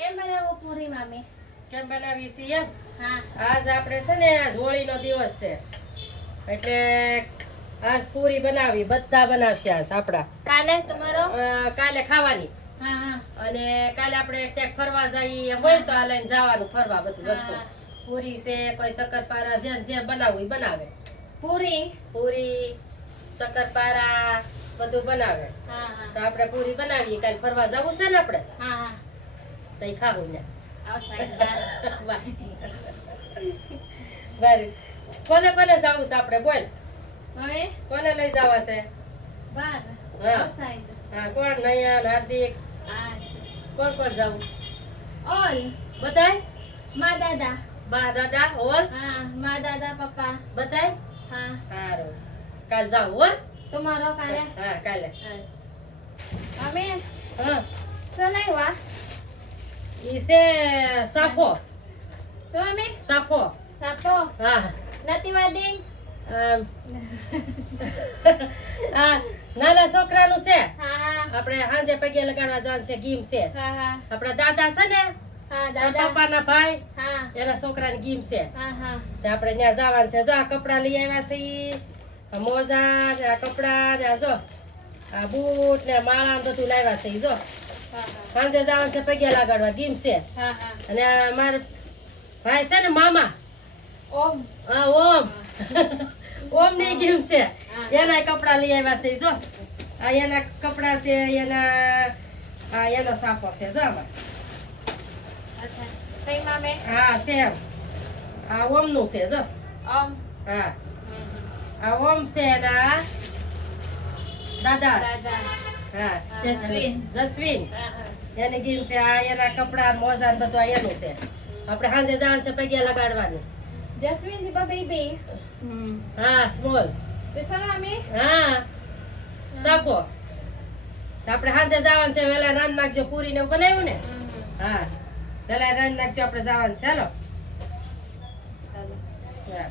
કેમ બનાવો પૂરી મામી? કેમ બનાવી છે એમ? હા. આજ આપણે છે ને આજ હોળીનો દિવસ છે એટલે આજ પૂરી બનાવી, બધા બનાવશે આજ આપડા. કાલે તમારો? કાલે ખાવાની. હા હા. અને કાલે આપણે ક્યાંક ફરવા જઈએ એમ હોય તો આ લઈને જવાનું ફરવા બધું વસ્તુ. હા. પૂરી છે, કોઈ શક્કરપારા જે બનાવવું ઈ બનાવે. પૂરી, શક્કરપારા બધું બનાવે. હા હા. તો આપણે પૂરી બનાવીએ, કાલે ફરવા જવું છે ને આપણે. હા હા. તો ઈ ખાવું ને. બાર. કોને કોને જાવું છે આપણે બોલ. હવે કોને લઈ જવા છે? બાર. હા. આઉટસાઇડ. હા, કોણ? નયન, હાર્દિક, હા. કોણ કોણ જાવું? ઓલ. બધાય? મા દાદા. બા દાદા ઓલ? હા, મા દાદા પપ્પા. બધાય? હા. સારું. કાલ જાવું હો? તમારો કાલે? હા, કાલે. અમે હા. શું લાવ્યા? ઈ છે સાફો. શું અમે? સાફો. સાપો. હા. નથી વાદી. આમ. આ નાના છોકરાનું છે. હા હા. આપણે હાંજે પગે લગાડવા જવાનું છે, ગીમ છે. હા હા. આપણા દાદા છે ને, હા દાદા. પપ્પાના ભાઈ, હા. એના છોકરાની ગીમ છે. હા હા. તે આપણે ત્યાં જવાનું છે. જો આ કપડા લઈ આવ્યા છે ઈ. આ મોજા ને આ કપડા ને આ જો આ બૂટ ને માળા ને બધું લાવ્યા છે ઈ જો. હા હા. સાંજે જવાનું છે પગે લગાડવા, ગીમ છે. હા હા. અને આ મારા ભાઈ છે ને મામા, ઓમ. હા ઓમ. ઓમ ની ગીમ છે. એના કપડા લઈ આવ્યા છે ઈ જો. આ એના કપડા છે, એનો સાફો છે જો આમાં. અચ્છા. સહી મામે? હા છે એમ. આ ઓમ નું છે જો. ઓમ. હા. આ ઓમ છે ને આ દાદા. દાદા. હા. જસ્વીન. જસ્વીન. હા હા. એની ગીમ છે. આ એના કપડા મોજા ને બધું આ એનું છે. આપણે સાંજે જવાનું છે પગે લગાડવાનું. જસ્વીન થી બેબી. હા સ્મોલ. બેસા મામે? હા સાપો. તો આપણે સાંજે જવાનું છે, વેલા રાંધ નાખજો. પૂરી ને એવું બનાવ્યું ને. હા વેલા રાંધ નાખજો, આપણે જવાનું છે. હાલો. ચાલો. હા.